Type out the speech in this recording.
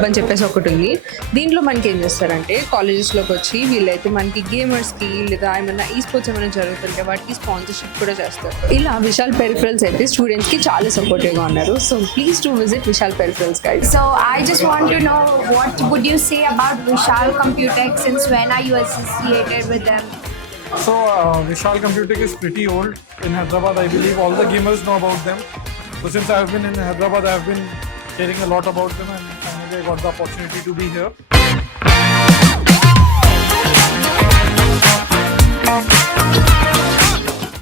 క్లబ్ అని చెప్పేసి ఒకటి ఉంది. దీంట్లో మనకి ఏం చేస్తారంటే కాలేజెస్లోకి వచ్చి వీళ్ళైతే మనకి గేమర్స్కి లేదా ఏమైనా ఈ స్పోర్ట్స్ ఏమైనా జరుగుతుంటే వాటికి స్పాన్సర్షిప్ కూడా చేస్తారు. ఇలా విశాల్ పెరిఫరల్స్ అయితే స్టూడెంట్స్కి చాలా సపోర్టివ్గా ఉన్నారు. So please to visit Vishal peripherals guide. So I just want to know, what would you say about Vishal Computex? Since when are you associated with them? So Vishal Computex is pretty old in Hyderabad. I believe all the gamers know about them. So since I have been in Hyderabad, I have been hearing a lot about them, and finally I got the opportunity to be here.